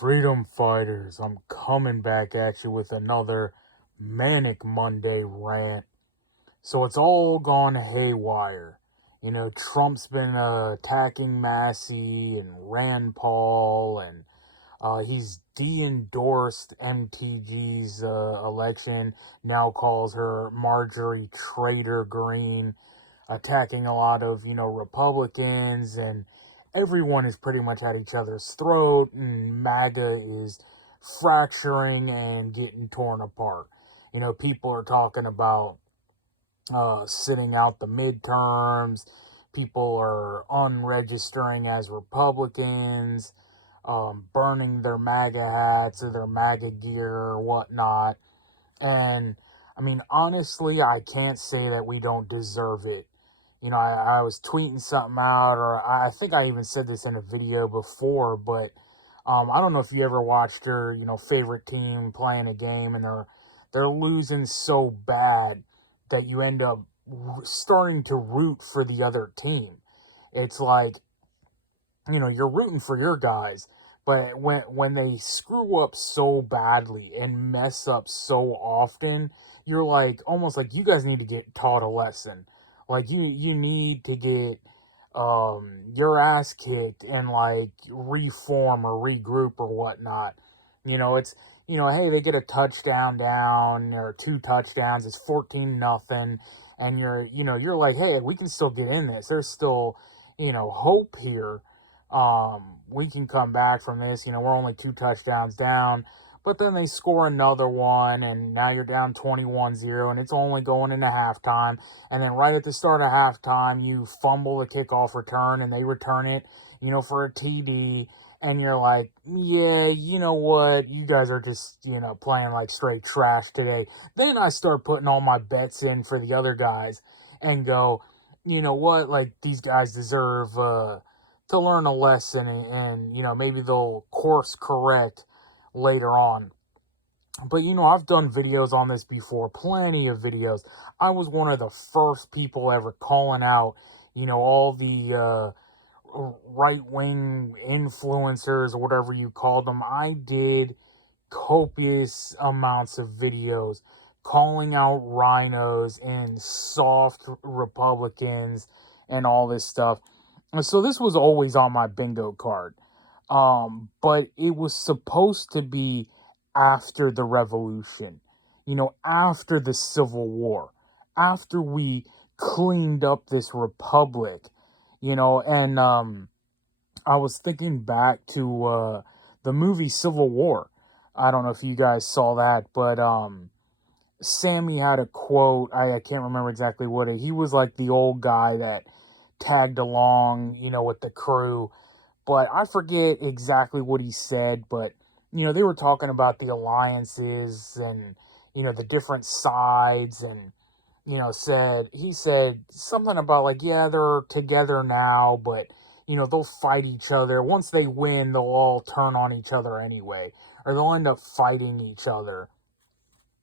Freedom fighters, I'm coming back at you with another Manic Monday rant. So it's all gone haywire. Trump's been attacking Massey and Rand Paul, and he's de-endorsed MTG's election, now calls her Marjorie Traitor Green, attacking a lot of, Republicans, and everyone is pretty much at each other's throat, and MAGA is fracturing and getting torn apart. People are talking about sitting out the midterms. People are unregistering as Republicans, burning their MAGA hats or their MAGA gear or whatnot. And, honestly, I can't say that we don't deserve it. I was tweeting something out, or I think I even said this in a video before, but I don't know if you ever watched your, favorite team playing a game and they're losing so bad that you end up starting to root for the other team. It's like, you're rooting for your guys, but when they screw up so badly and mess up so often, you're like, almost like you guys need to get taught a lesson. Like, you need to get your ass kicked and, like, reform or regroup or whatnot. It's, hey, they get a touchdown down or 2 touchdowns. It's 14-0. And you're like, hey, we can still get in this. There's still, hope here. We can come back from this. We're only 2 touchdowns down. But then they score another one, and now you're down 21-0, and it's only going into halftime. And then right at the start of halftime, you fumble the kickoff return, and they return it, for a TD. And you're like, yeah, you know what? You guys are just, playing like straight trash today. Then I start putting all my bets in for the other guys and go, you know what? Like, these guys deserve to learn a lesson, and maybe they'll course correct later on. But I've done videos on this before, plenty of videos. I was one of the first people ever calling out, all the right-wing influencers or whatever you called them. I did copious amounts of videos calling out rhinos and soft Republicans and all this stuff. And so this was always on my bingo card. But it was supposed to be after the revolution, after the Civil War, after we cleaned up this republic, and I was thinking back to the movie Civil War. I don't know if you guys saw that, but Sammy had a quote. I can't remember exactly what he was like the old guy that tagged along, with the crew. But I forget exactly what he said, but, they were talking about the alliances and, the different sides, and, he said something about like, yeah, they're together now, but, they'll fight each other. Once they win, they'll all turn on each other anyway, or they'll end up fighting each other.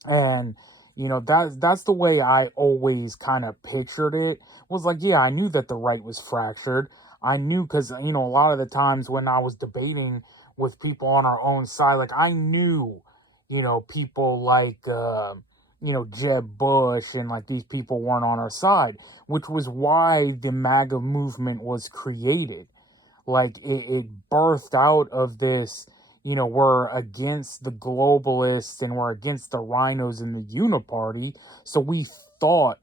And, that's the way I always kind of pictured it. Was like, yeah, I knew that the right was fractured. I knew because, a lot of the times when I was debating with people on our own side, like, I knew, people like, Jeb Bush and, like, these people weren't on our side, which was why the MAGA movement was created. Like, it birthed out of this, we're against the globalists and we're against the rhinos and the uniparty. So we thought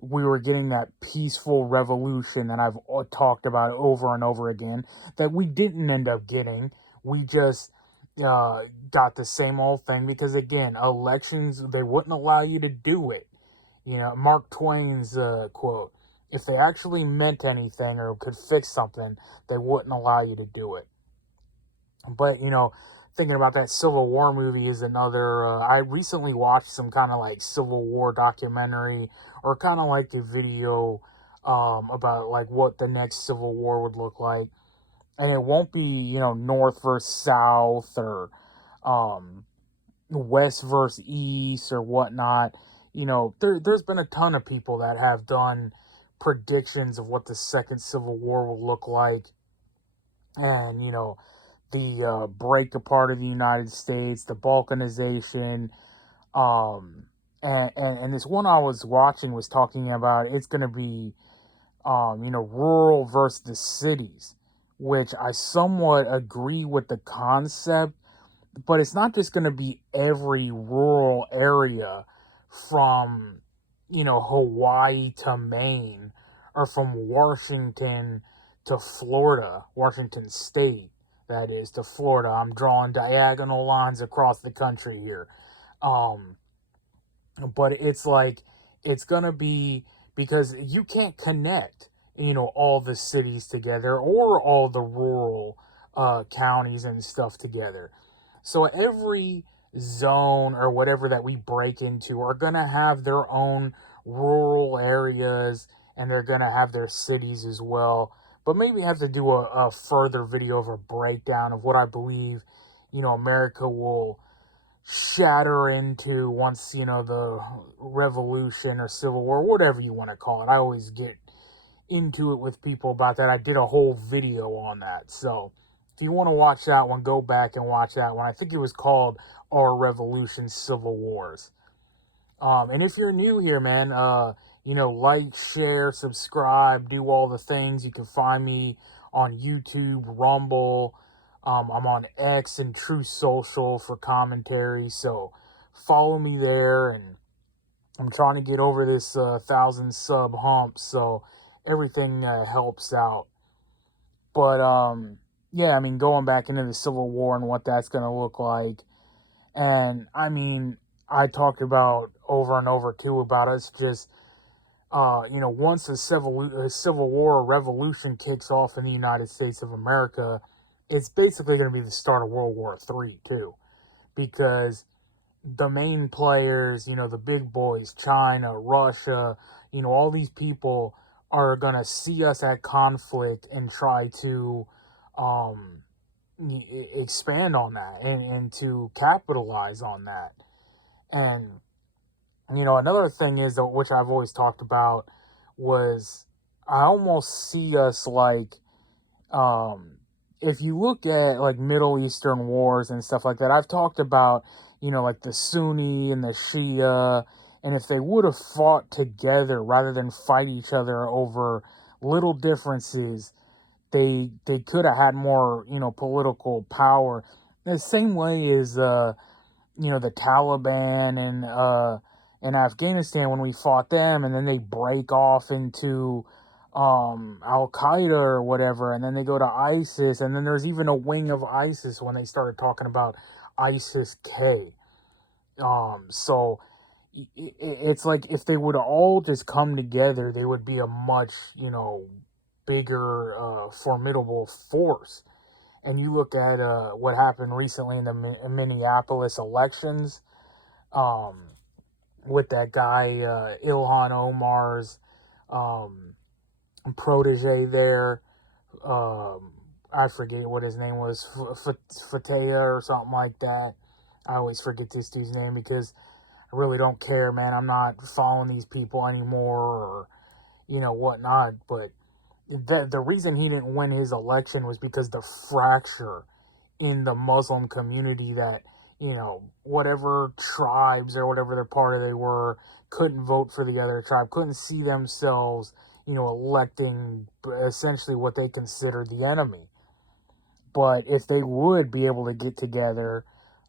we were getting that peaceful revolution that I've talked about over and over again, that we didn't end up getting. We just got the same old thing because, again, elections, they wouldn't allow you to do it. Mark Twain's quote, if they actually meant anything or could fix something, they wouldn't allow you to do it. But, thinking about that Civil War movie is another, I recently watched some kind of like Civil War documentary, or kind of like a video about like what the next Civil War would look like. And it won't be, North versus South, or West versus East or whatnot. There's been a ton of people that have done predictions of what the second Civil War will look like. And, the break apart of the United States, the balkanization, um, and this one I was watching was talking about it's going to be, rural versus the cities, which I somewhat agree with the concept, but it's not just going to be every rural area from, Hawaii to Maine, or from Washington to Florida, Washington State, that is, to Florida. I'm drawing diagonal lines across the country here. Um, but it's like, it's going to be, because you can't connect, all the cities together or all the rural counties and stuff together. So every zone or whatever that we break into are going to have their own rural areas, and they're going to have their cities as well. But maybe have to do a further video of a breakdown of what I believe, America will shatter into once, the revolution or civil war, whatever you want to call it. I always get into it with people about that. I did a whole video on that. So if you want to watch that one, go back and watch that one. I think it was called Our Revolution Civil Wars. And if you're new here, man, like, share, subscribe, do all the things. You can find me on YouTube, Rumble. I'm on X and True Social for commentary. So follow me there. And I'm trying to get over this 1,000 sub hump. So everything helps out. But, yeah, I mean, going back into the Civil War and what that's going to look like. And, I mean, I talked about over and over, too, about us just, once a civil war or revolution kicks off in the United States of America, it's basically going to be the start of World War III, too. Because the main players, the big boys, China, Russia, all these people are going to see us at conflict and try to expand on that and to capitalize on that. And, another thing is, which I've always talked about, was I almost see us like, if you look at like Middle Eastern wars and stuff like that, I've talked about, like the Sunni and the Shia, and if they would have fought together rather than fight each other over little differences, they could have had more, political power. The same way as, the Taliban and in Afghanistan, when we fought them, and then they break off into Al Qaeda or whatever, and then they go to ISIS, and then there's even a wing of ISIS when they started talking about ISIS K. So it's like if they would all just come together, they would be a much, bigger, formidable force. And you look at what happened recently in the Minneapolis elections, with that guy Ilhan Omar's protege there. I forget what his name was, Fatea or something like that. I always forget this dude's name because I really don't care, man. I'm not following these people anymore, or whatnot. But the reason he didn't win his election was because the fracture in the Muslim community, that whatever tribes or whatever their party they were couldn't vote for the other tribe, couldn't see themselves electing essentially what they considered the enemy. But if they would be able to get together,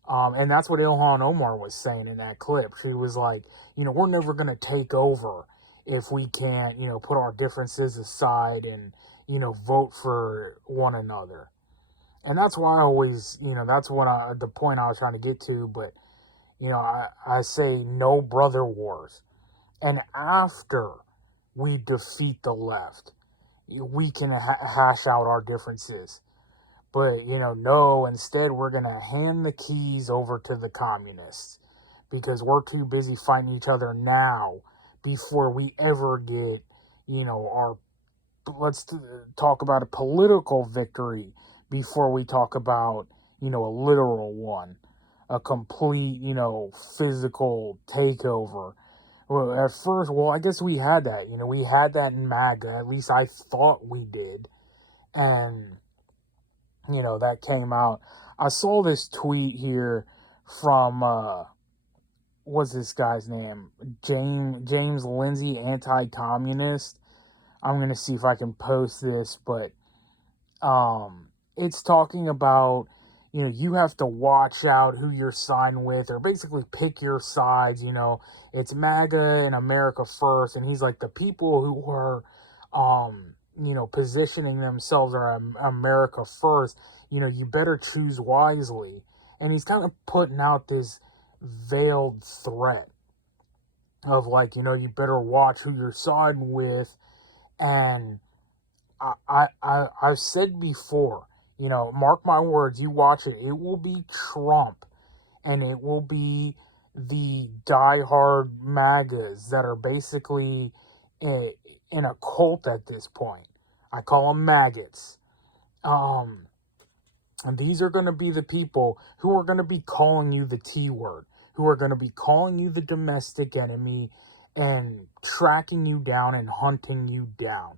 and that's what Ilhan Omar was saying in that clip. She was like, we're never going to take over if we can't, put our differences aside and, vote for one another. And that's why I always, that's the point I was trying to get to. But, I say no brother wars. And after we defeat the left, we can hash out our differences. But, no, instead we're going to hand the keys over to the communists because we're too busy fighting each other now before we ever get, let's talk about a political victory before we talk about, a literal one, a complete, physical takeover. Well, at first, I guess we had that, we had that in MAGA. At least I thought we did. And that came out. I saw this tweet here from what's this guy's name? James Lindsay, anti-communist. I'm gonna see if I can post this, but it's talking about, you have to watch out who you're siding with, or basically pick your sides. It's MAGA and America first, and he's like, the people who are positioning themselves are America first, you better choose wisely. And he's kind of putting out this veiled threat of like, you better watch who you're siding with. And I've said before, mark my words, you watch it, it will be Trump, and it will be the diehard MAGAs that are basically in a cult at this point. I call them maggots. And these are going to be the people who are going to be calling you the T word, who are going to be calling you the domestic enemy and tracking you down and hunting you down.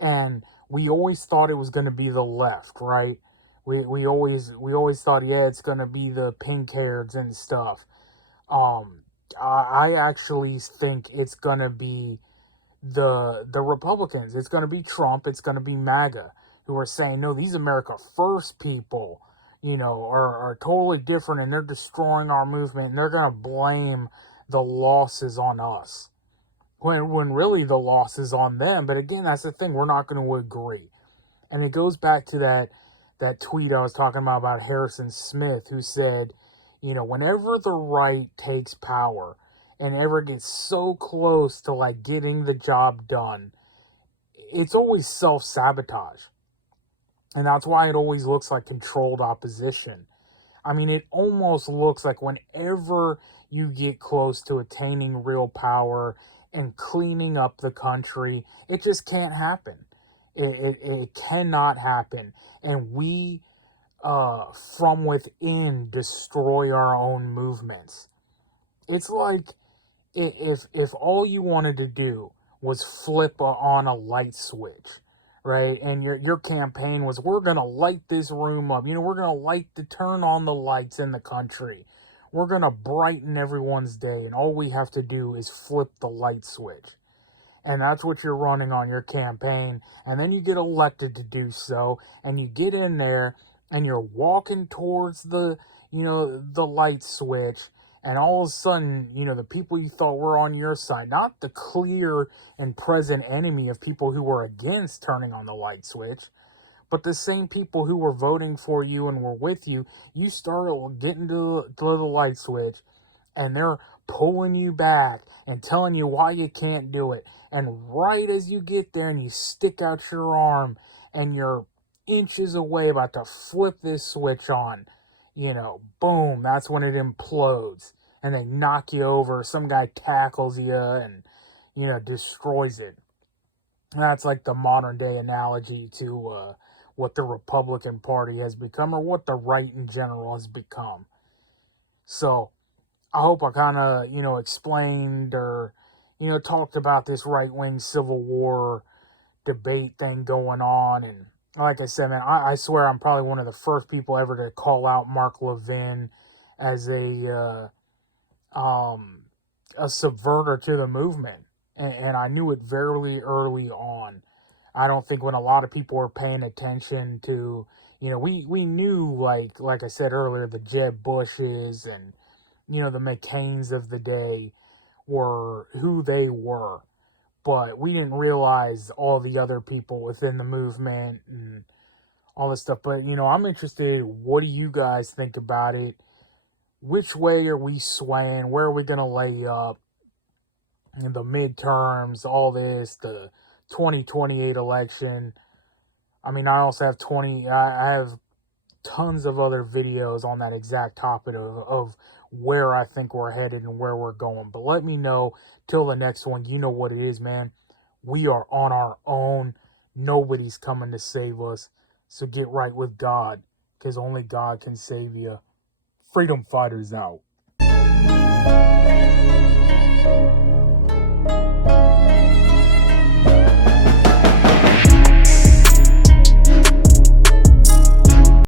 And we always thought it was going to be the left, right? We always thought, yeah, it's going to be the pink-hairs and stuff. I actually think it's going to be the Republicans. It's going to be Trump. It's going to be MAGA, who are saying, no, these America First people, are totally different, and they're destroying our movement, and they're going to blame the losses on us. When really the loss is on them. But again, that's the thing, we're not going to agree. And it goes back to that tweet I was talking about Harrison Smith, who said, whenever the right takes power and ever gets so close to like getting the job done, it's always self-sabotage. And that's why it always looks like controlled opposition. I mean, it almost looks like whenever you get close to attaining real power and cleaning up the country, it just can't happen. It cannot happen. And we, from within, destroy our own movements. It's like if all you wanted to do was flip on a light switch, right? And your campaign was, we're going to light this room up. We're going to turn on the lights in the country. We're going to brighten everyone's day, and all we have to do is flip the light switch. And that's what you're running on your campaign. And then you get elected to do so, and you get in there, and you're walking towards the light switch, and all of a sudden, the people you thought were on your side, not the clear and present enemy of people who were against turning on the light switch, but the same people who were voting for you and were with you, you start getting to the light switch, and they're pulling you back and telling you why you can't do it. And right as you get there and you stick out your arm and you're inches away about to flip this switch on, boom, that's when it implodes. And they knock you over. Some guy tackles you and, destroys it. That's like the modern day analogy to what the Republican Party has become, or what the right in general has become. So I hope I kind of, explained or, talked about this right-wing Civil War debate thing going on. And like I said, man, I swear I'm probably one of the first people ever to call out Mark Levin as a subverter to the movement. And I knew it very early on. I don't think when a lot of people were paying attention to, we knew, like I said earlier, the Jeb Bushes and, the McCains of the day were who they were. But we didn't realize all the other people within the movement and all this stuff. But, I'm interested, what do you guys think about it? Which way are we swaying? Where are we going to lay up? In the midterms, all this, the 2028 election. I mean, I also have I have tons of other videos on that exact topic of where I think we're headed and where we're going. But let me know. Till the next one, you know what it is, man. We are on our own. Nobody's coming to save us. So get right with God, because only God can save you. Freedom fighters out.